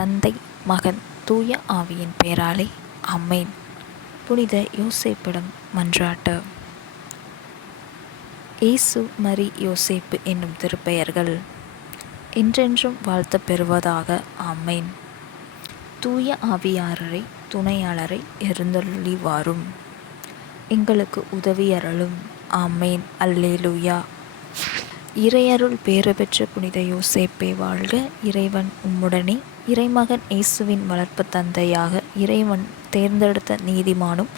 தந்தை, மகன், தூய ஆவியின் பெயராலே ஆமென். புனித யோசேப்பிடம் மன்றாட்டு. இயேசு, மரி, யோசேப்பு என்னும் திருப்பெயர்கள் என்றென்றும் வாழ்த்தப் பெறுவதாக. ஆமென். தூய ஆவியாரரை, துணையாளரை எழுந்தருளி வாரும், எங்களுக்கு உதவியருளும். ஆமென். அல்லேலூயா. இறையருள் பேறு பெற்ற புனித யோசேப்பே வாழ்க. இறைவன் உம்முடனே. இறைமகன் இயேசுவின் வளர்ப்பு தந்தையாக இறைவன் தேர்ந்தெடுத்த நீதிமானும்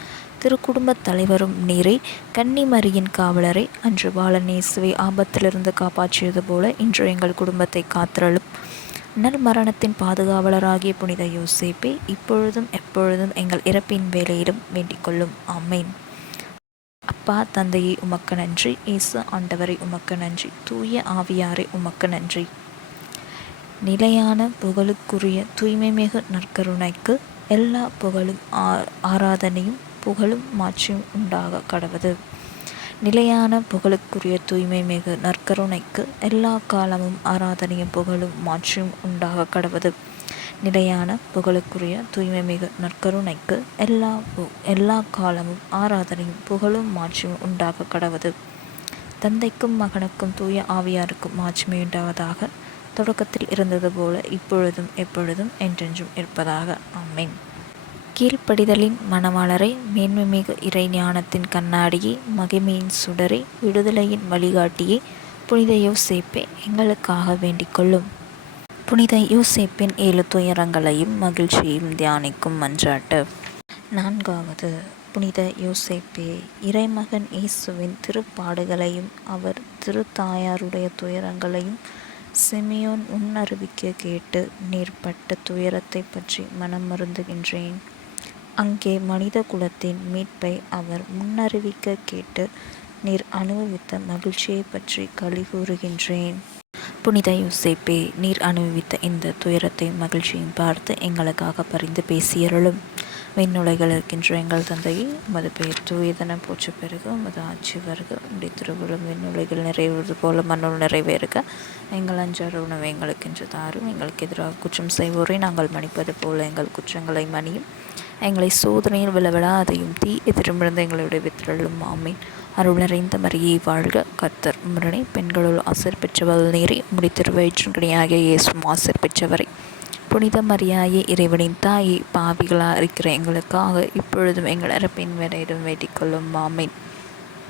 திருக்குடும்பத் தலைவரும் நீரே. கன்னி மரியின் காவலரை, அன்று பாலன் இயேசுவை ஆபத்திலிருந்து காப்பாற்றியது போல இன்று எங்கள் குடும்பத்தை காத்திரளும். நல் மரணத்தின் பாதுகாவலராகிய புனித யோசேப்பே, இப்பொழுதும் எப்பொழுதும் எங்கள் இறப்பின் வேளையிலும் வேண்டிக் கொள்ளும். ஆமென். அப்பா தந்தையே உமக்கு நன்றி. இயேசு ஆண்டவரை உமக்கு நன்றி. தூய ஆவியாரை உமக்கு நன்றி. நிலையான புகழுக்குரிய தூய்மைமிகு நற்கருணைக்கு எல்லா புகழும் ஆராதனையும் புகழும் மாட்சியும் உண்டாக கடவது. நிலையான புகழுக்குரிய தூய்மைமிகு நற்கருணைக்கு எல்லா காலமும் ஆராதனையும் புகழும் மாட்சியும் உண்டாக கடவது. நிலையான புகழுக்குரிய தூய்மைமிகு நற்கருணைக்கு எல்லா காலமும் ஆராதனையும் புகழும் மாட்சியும் உண்டாக கடவது. தந்தைக்கும் மகனுக்கும் தூய ஆவியாருக்கும் மாட்சிமையுண்டாவதாக. தொடக்கத்தில் இருந்தது போல இப்பொழுதும் எப்பொழுதும் என்றென்றும் இருப்பதாக. ஆமென். கீழ்ப்படிதலின் மணவாளரை, மேன்மைமிகு இறை ஞானத்தின் கண்ணாடியே, மகிமையின் சுடரே, விடுதலையின் வழிகாட்டியே, புனித யோசேப்பே எங்களுக்காக வேண்டிக் கொள்ளும். புனித யோசேப்பின் 7 துயரங்களையும் மகிழ்ச்சியையும் தியானிக்கும் மன்றாட்டு. 4. புனித யோசேப்பே, இறைமகன் இயேசுவின் திருப்பாடுகளையும் அவர் திருத்தாயாருடைய துயரங்களையும் சிமியோன் முன்னறிவிக்க கேட்டு நீர் பட்ட துயரத்தை பற்றி மனம் வருந்துகின்றேன். அங்கே மனித குலத்தின் மீட்பை அவர் முன்னறிவிக்க கேட்டு நீர் அனுபவித்த மகிழ்ச்சியை பற்றி களி கூறுகின்றேன். புனித யோசேப்பே, நீர் அனுபவித்த இந்த துயரத்தையும் மகிழ்ச்சியும் பார்த்து எங்களுக்காக பரிந்து பேசியருளும். விண்ணுலகில் இருக்கின்ற எங்கள் தந்தையே, உமது பெயர் தூயதென போற்ற பெருக, உமது ஆட்சி வருக, உம்முடைய திருவுளம் விண்ணுலகில் நிறைவேறுவது போல மண்ணுள் நிறைவேறுக. எங்கள் அன்றாட உணவை எங்களுக்கு இன்று தாரும். எங்களுக்கு எதிராக குற்றம் செய்வோரை நாங்கள் மன்னிப்பது போல எங்கள் குற்றங்களை மன்னியும். எங்களை சோதனையில் விழவிடாதையும் தீ எதிரிமிருந்து எங்களை விடுவித்தருளும். ஆமென். அருள் நிறைந்த மரியே வாழ்க. கர்த்தர் உம்முடனே, பெண்களுள் ஆசீர் பெற்றவள் நீரே. உம்முடைய திருவயிற்றின் கனியாகிய இயேசுவும் ஆசீர் பெற்றவரே. புனித மரியாயே, இறைவனின் தாயே, பாவிகளாக இருக்கிற எங்களுக்காக இப்பொழுதும் எங்கள் இறப்பின் வேளையிலும் வேண்டிக் கொள்ளும். ஆமென்.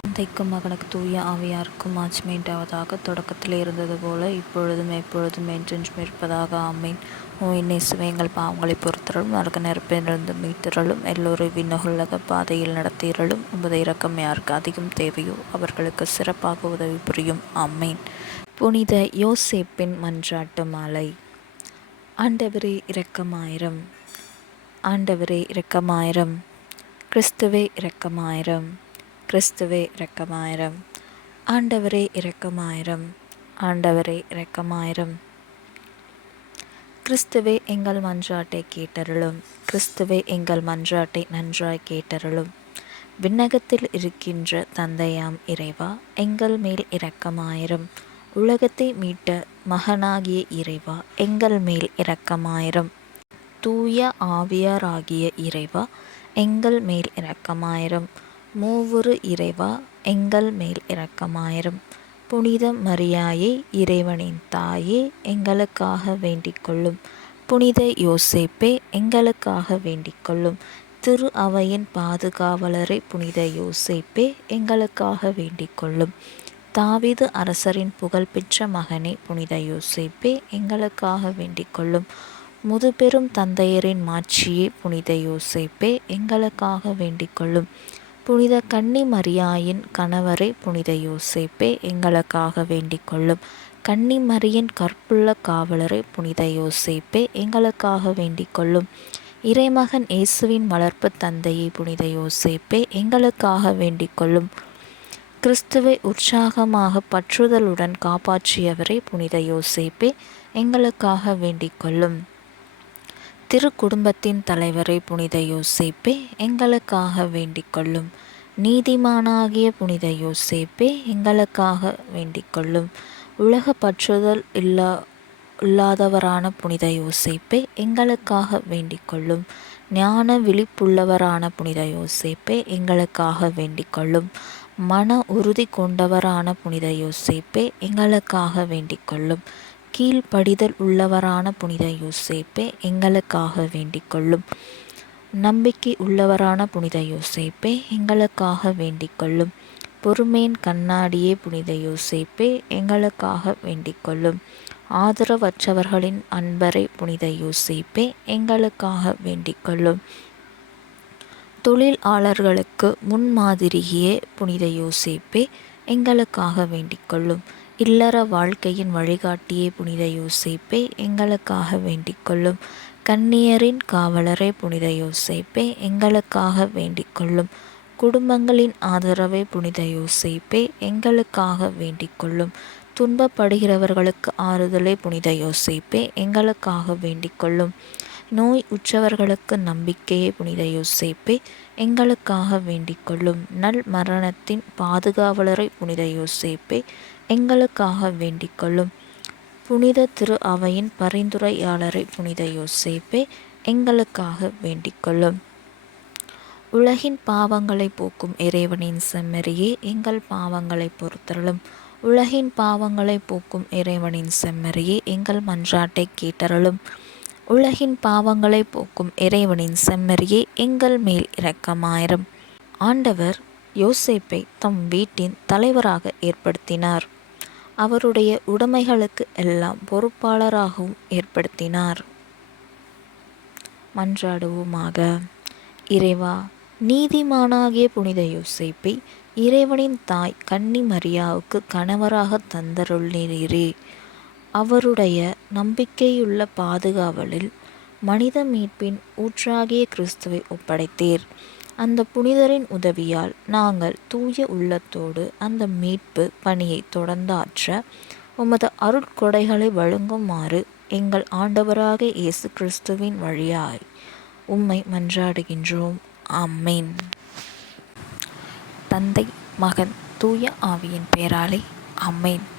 தந்தைக்கும் மகனுக்கு தூய ஆவியாருக்கும் மாட்சிமையுண்டாவதாக. தொடக்கத்தில் இருந்தது போல இப்பொழுதும் எப்பொழுதும் என்றென்றும் இருப்பதாக. ஆமென். ஓ இயேசுவே, எங்கள் பாவங்களை பொறுத்தருளும், நரக நெருப்பிலிருந்து மீட்டருளும், எல்லோரும் விண்ணுலக பாதையில் நடத்தியருளும். உமது இரக்கம் யாருக்கு அதிகம் தேவையோ அவர்களுக்கு சிறப்பாக உதவி புரியும். ஆமென். புனித யோசேப்பின் மன்றாட்டு மாலை. ஆண்டவரே இரக்கமாயிரம். ஆண்டவரே இரக்கமாயிரம். கிறிஸ்துவே இரக்கமாயிரம். கிறிஸ்துவே இரக்கமாயிரம். ஆண்டவரே இரக்கமாயிரம். ஆண்டவரே இரக்கமாயிரம். கிறிஸ்துவே எங்கள் மன்றாட்டை கேட்டருளும். கிறிஸ்துவே எங்கள் மன்றாட்டை நன்றாய் கேட்டருளும். விண்ணகத்தில் இருக்கின்ற தந்தையாம் இறைவா, எங்கள் மேல் இரக்கமாயிரம். உலகத்தை மீட்ட மகனாகிய இறைவா, எங்கள் மேல் இரக்கமாயிரம். தூய ஆவியாராகிய இறைவா, எங்கள் மேல் இரக்கமாயிரம். மூவுரு இறைவா, எங்கள் மேல் இரக்கமாயிரம். புனித மரியாயே, இறைவனின் தாயே, எங்களுக்காக வேண்டிக் கொள்ளும். புனித யோசேப்பே, எங்களுக்காக வேண்டிக் கொள்ளும். திரு அவையின் பாதுகாவலரை புனித யோசேப்பே, எங்களுக்காக வேண்டிக் கொள்ளும். தாவீது அரசரின் புகழ்பெற்ற மகனே புனித யோசேப்பே, எங்களுக்காக வேண்டிக் கொள்ளும். முதுபெரும் தந்தையரின் மாட்சியே புனித யோசேப்பே, எங்களுக்காக வேண்டிக் கொள்ளும். புனித கன்னி மரியாயின் கணவரே புனித யோசேப்பே, எங்களுக்காக வேண்டிக் கொள்ளும். கன்னி மரியின் கற்புள்ள காவலரே புனித யோசேப்பே, எங்களுக்காக வேண்டிக் கொள்ளும். இறைமகன் இயேசுவின் வளர்ப்பு தந்தையே புனித யோசேப்பே, எங்களுக்காக வேண்டிக் கொள்ளும். கிறிஸ்துவை உற்சாகமாக பற்றுதலுடன் காப்பாற்றியவரே புனித யோசேப்பே, எங்களுக்காக வேண்டிக் கொள்ளும். திருக்குடும்பத்தின் தலைவரை புனித யோசேப்பே, எங்களுக்காக வேண்டிக் கொள்ளும். நீதிமானாகிய புனித யோசேப்பே, எங்களுக்காக வேண்டிக் கொள்ளும். உலக பற்றுதல் இல்லாதவரான புனித யோசேப்பே எங்களுக்காக வேண்டிக் கொள்ளும். ஞான விழிப்புள்ளவரான புனித யோசேப்பே எங்களுக்காக வேண்டிக் கொள்ளும். மன உறுதி கொண்டவரான புனித யோசேப்பே எங்களுக்காக வேண்டிக் கொள்ளும். கீழ்ப்படிதல் உள்ளவரான புனித யோசேப்பே எங்களுக்காக வேண்டிக் கொள்ளும். நம்பிக்கை உள்ளவரான புனித யோசேப்பே எங்களுக்காக வேண்டிக் கொள்ளும். பொறுமையின் கண்ணாடியே புனித யோசேப்பே எங்களுக்காக வேண்டிக் கொள்ளும். ஆதரவற்றவர்களின் அன்பரை புனித யோசேப்பே எங்களுக்காக வேண்டிக் கொள்ளும். தொழிலாளர்களுக்கு முன்மாதிரியே புனித யோசேப்பே எங்களுக்காக வேண்டிக் கொள்ளும். இல்லற வாழ்க்கையின் வழிகாட்டியே புனித யோசேப்பே எங்களுக்காக வேண்டிக் கொள்ளும். கன்னியரின் காவலரே புனித யோசேப்பே எங்களுக்காக வேண்டிக் கொள்ளும். குடும்பங்களின் ஆதரவே புனித யோசேப்பே எங்களுக்காக வேண்டிக் கொள்ளும். துன்பப்படுகிறவர்களுக்கு ஆறுதலே புனித யோசேப்பே எங்களுக்காக வேண்டிக் கொள்ளும். நோய் உற்றவர்களுக்கு நம்பிக்கையே புனித யோசேப்பே எங்களுக்காக வேண்டிக் கொள்ளும். நல் மரணத்தின் பாதுகாவலரை புனித யோசேப்பே எங்களுக்காக வேண்டிக் கொள்ளும். புனித திரு அவையின் பரிந்துரையாளரை புனித யோசேப்பே எங்களுக்காக வேண்டிக் கொள்ளும். உலகின் பாவங்களை போக்கும் இறைவனின் செம்மறியே எங்கள் பாவங்களை பொறுத்தருளும். உலகின் பாவங்களை போக்கும் இறைவனின் செம்மறியே எங்கள் மன்றாட்டை கேட்டருளும். உலகின் பாவங்களை போக்கும் இறைவனின் செம்மறியே எங்கள் மேல் இரக்கமாயிரும். ஆண்டவர் யோசேப்பை தம் வீட்டின் தலைவராக ஏற்படுத்தினார். அவருடைய உடைமைகளுக்கு எல்லாம் பொறுப்பாளராகவும் ஏற்படுத்தினார். மன்றாடுவோமாக. இறைவா, நீதிமானாகிய புனித யோசேப்பை இறைவனின் தாய் கன்னி மரியாவுக்கு கணவராக தந்தருளினீரே. அவருடைய நம்பிக்கையுள்ள பாதுகாவலில் மனித மீட்பின் ஊற்றாகிய கிறிஸ்துவை ஒப்படைத்தீர். அந்த புனிதரின் உதவியால் நாங்கள் தூய உள்ளத்தோடு அந்த மீட்பு பணியை தொடர்ந்தாற்ற உமது அருட்கொடைகளை வழங்குமாறு எங்கள் ஆண்டவராக இயேசு கிறிஸ்துவின் வழியாய் உம்மை மன்றாடுகின்றோம். ஆமென். தந்தை, மகன், தூய ஆவியின் பெயராலே ஆமென்.